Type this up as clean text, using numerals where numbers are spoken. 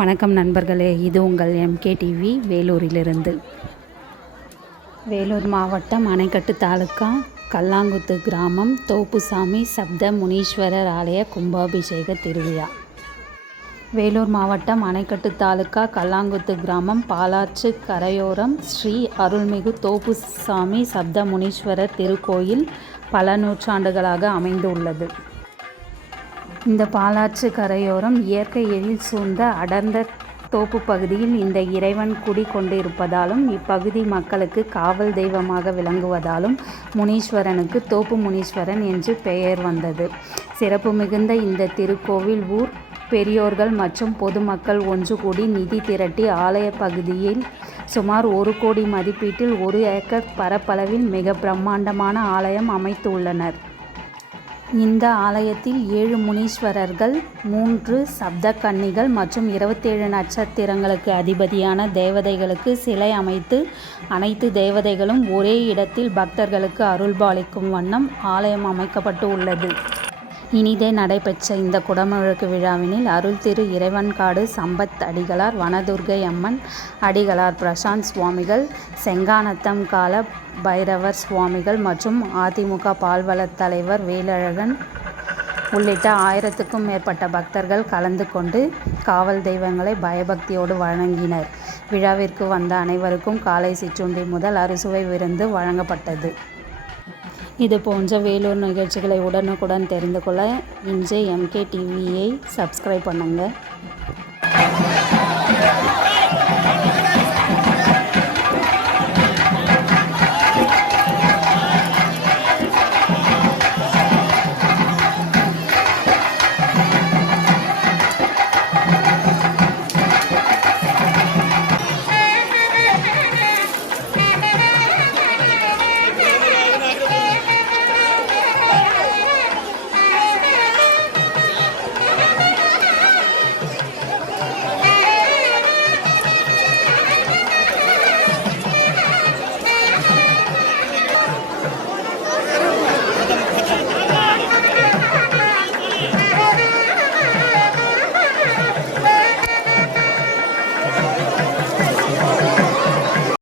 வணக்கம் நண்பர்களே, இது உங்கள் எம்கே டிவி வேலூரிலிருந்து. வேலூர் மாவட்டம் அணைக்கட்டு தாலுக்கா கல்லாங்குத்து கிராமம் தோப்புசாமி சப்த முனீஸ்வரர் ஆலய கும்பாபிஷேக திருவிழா. வேலூர் மாவட்டம் அணைக்கட்டு தாலுக்கா கல்லாங்குத்து கிராமம் பாலாற்று கரையோரம் ஸ்ரீ அருள்மிகு தோப்புசாமி சப்த முனீஸ்வரர் திருக்கோயில் பல நூற்றாண்டுகளாக அமைந்துள்ளது. இந்த பாலாற்று கரையோரம் இயற்கை எழில் சூழ்ந்த அடர்ந்த தோப்பு பகுதியில் இந்த இறைவன் குடி கொண்டிருப்பதாலும் இப்பகுதி மக்களுக்கு காவல் தெய்வமாக விளங்குவதாலும் முனீஸ்வரனுக்கு தோப்பு முனீஸ்வரன் என்று பெயர் வந்தது. சிறப்பு மிகுந்த இந்த திருக்கோவில் ஊர் பெரியோர்கள் மற்றும் பொதுமக்கள் ஒன்று கூடி நிதி திரட்டி ஆலய பகுதியில் சுமார் 1 கோடி மதிப்பீட்டில் 1 ஏக்கர் பரப்பளவில் மிக பிரம்மாண்டமான ஆலயம் அமைத்துள்ளனர். இந்த ஆலயத்தில் 7 முனீஸ்வரர்கள், 3 சப்த கன்னிகள் மற்றும் 27 நட்சத்திரங்களுக்கு அதிபதியான தேவதைகளுக்கு சிலை அமைத்து அனைத்து தேவதைகளும் ஒரே இடத்தில் பக்தர்களுக்கு அருள்பாலிக்கும் வண்ணம் ஆலயம் அமைக்கப்பட்டு உள்ளது. இனிதே நடைபெற்ற இந்த குடமுழுக்கு விழாவினில் அருள் திரு இறைவன்காடு சம்பத் அடிகளார், வனதுர்க்கை அம்மன் அடிகளார், பிரசாந்த் சுவாமிகள், செங்கானத்தம் கால பைரவர் சுவாமிகள் மற்றும் அதிமுக பால்வளத் தலைவர் வேலழகன் உள்ளிட்ட 1000க்கும் மேற்பட்ட பக்தர்கள் கலந்து கொண்டு காவல் தெய்வங்களை பயபக்தியோடு வணங்கினர். விழாவிற்கு வந்த அனைவருக்கும் காலை சிற்றுண்டி முதல் அறுசுவை விருந்து வழங்கப்பட்டது. இது போன்ற வேலூர் நிகழ்ச்சிகளை உடனுக்குடன் தெரிந்து கொள்ள இன்றைய எம்கே டிவியை சப்ஸ்கிரைப் பண்ணுங்கள்.